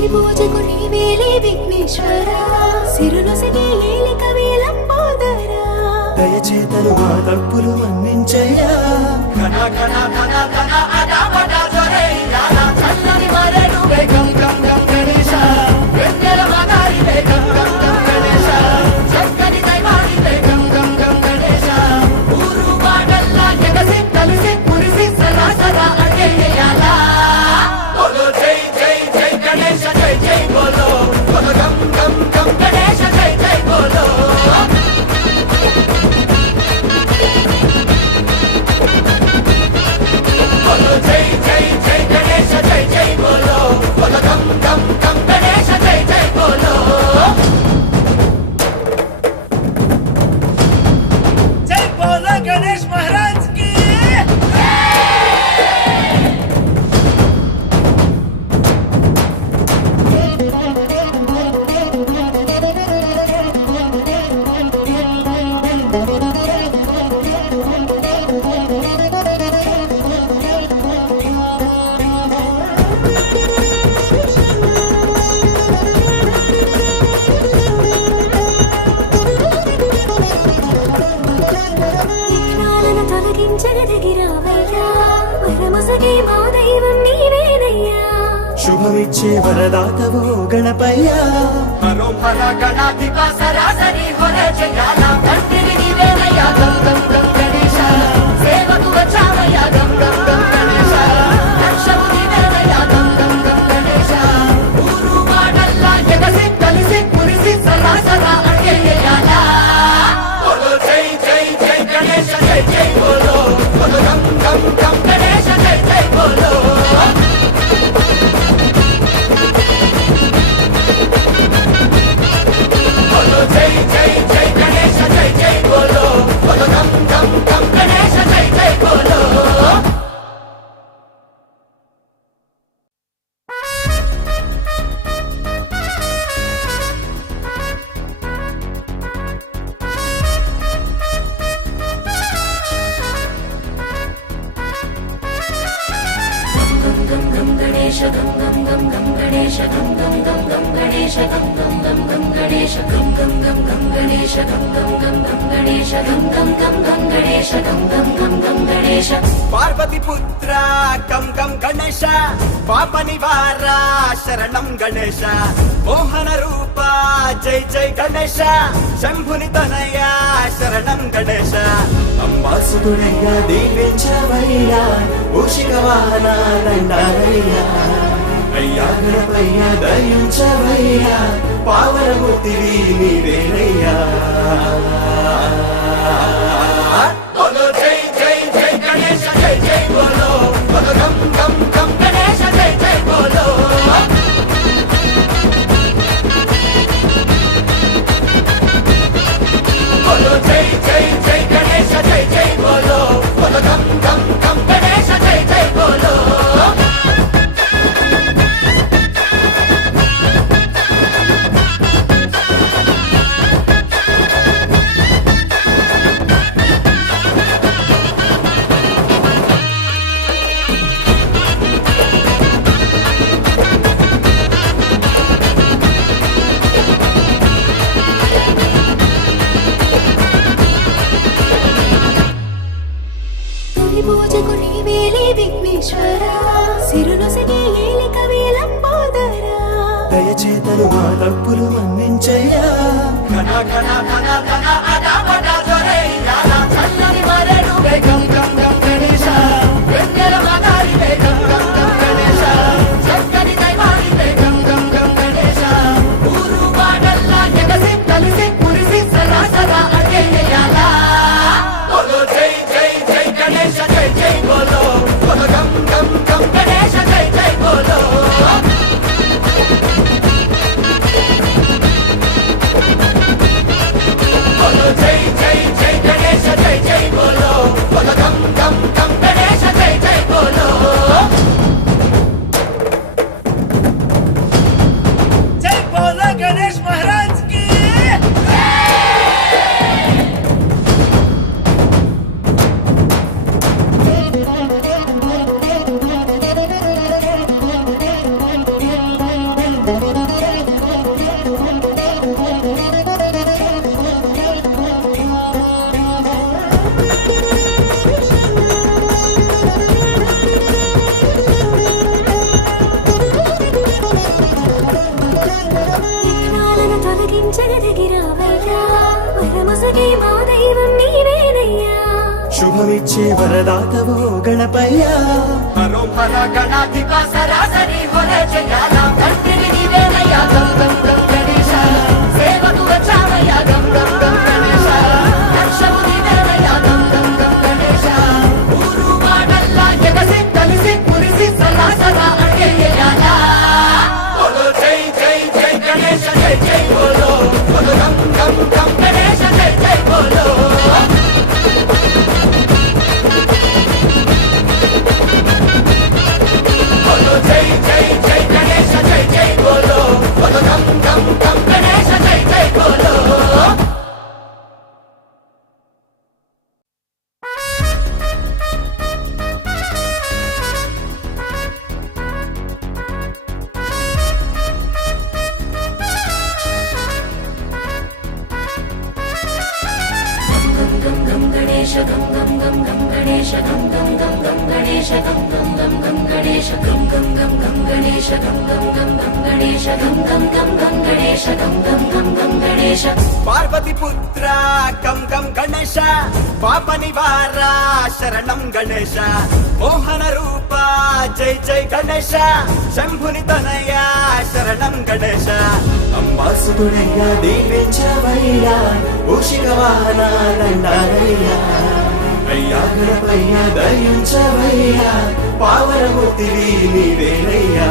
తొలి పూజకు నీవేలే విఘ్నేశ్వరా సిరునొసగి ఏలిక వేలంపోదరా దయచేతను మా తప్పులు మన్నించయ్యా ఘన ఘన ఘన ఘన అడాబడ జొరయ్యా చల్లని మరెను వేగం గం గం గణేశ వెన్నెల మగారి వేగం గం గం గణేశ చక్కని దైవాని వేగం గం గం గణేశ ఊరు వాడల్లా ఎగసి కలిసి కురిసి సదా సదా అయ్యేయాలా బోలో జై జై జై గణేశ జై జై బోలో బోలో గం గం గం గణేశ జై జై బోలో బోలో జై జై జై గణేశ జై జై బోలో బోలో గం గం గం గణేశ జై జై బోలో జై బోలో గణేష్ మహారాజ్ కి విఘ్నాలను తొలగించగలిగిరావయ్యా వరమొసగే మా దైవం నీవేనయ్యా శుభమిచ్చే వరదాతవో గణపయ్యా హరో హర గణాధిప సరాసరి హొరే జయాల తండ్రిని నీవేనయ్యా గం గం గం గణేశ సేవకు వచ్చావయ్యా గం గం గం గణేశ రక్షకు నీవేనయ్యా గం గం గం గణేశ ఊరు వాడల్లా ఎగసి కలిసి కురిసి సదా సదా అయ్యేయాలా బోలో జై జై జై గణేశ జై జై బోలో బోలో గం గం గం గణేశ జై జై బోలో బోలో జై జై జై గణేశ జై జై బోలో బోలో గం గం గం గణేశ జై జై బోలో పార్వతి పుత్ర గం గం గణేశ పాప నివార శరణం గణేశ మోహన రూప జై జై గణేశ శంభుని తనయ శరణం గణేశ అంబాసుడయ్యా దీవించవయ్యా మూషిక వాహన దండాలయ్యా అయ్యా గణపయ్యా దయించవయ్యా పావనమూర్తివి నీవేనయ్యా బోలో జై జై జై గణేశ జై జై బోలో బోలో గం గం గం గణేశ జై జై బోలో బోలో జై జై జై గణేశ జై జై బోలో బోలో గం గం గం గణేశ జై జై బోలో తొలి పూజకు నీవేలే విఘ్నేశ్వరా సిరునొసగి ఏలిక వేలంపోదరా దయచేతను మా తప్పులు మన్నించయ్యా ఘన ఘన ఘన ఘన అడాబడ జొరయ్యా చల్లని మరెను వేగం గం గం గణేశ వెన్నెల మగారి వేగం గం గం గణేశ చక్కని దైవాని వేగం గం గం గణేశ ఊరు వాడల్లా ఎగసి కలిసి కురిసి సదా సదా అయ్యేయాలా బోలో జై జై జై గణేశ జై జై బోలో బోలో గం గం గం గణేశ జై జై బోలో బోలో తొలగించగలిగిరావయ్యా వరముసగే మా దైవం నీవేనయ్యా శుభమిచ్చే వరదాతవో గణపయ్యా హరోహర గణాధిప సరాసరి హొర జయాల కంటిని నీవేనయ్యా గం గం గం గణేశ సేవకు వచ్చావయ్యా గం గం గం గణేశ రక్షము నీవేనయ్యా గం గం గం గణేశ ఊరు వాడల్లా ఎగసి కలిసి పురిసి సలా సలా అడిగేయాలా బోలో జై జై జై గణేశ జై జై బోలో బోలో గం గం గం గణేశ జై జై బోలో బోలో జై జై జై గణేశ జై జై బోలో బోలో గం గం గం గణేశ జై జై బోలో పార్వతి పుత్ర గం గం గణేశ పాప నివార శరణం గణేశ మోహన రూప జై జై గణేశ శంభుని తనయ శరణం గణేశ అంబాసుతుడయ్యా దీవించవయ్యా మూషిక వాహన దండాలయ్యా అయ్యా గణపయ్యా దయించవయ్యా పావనమూర్తివి నీవేనయ్యా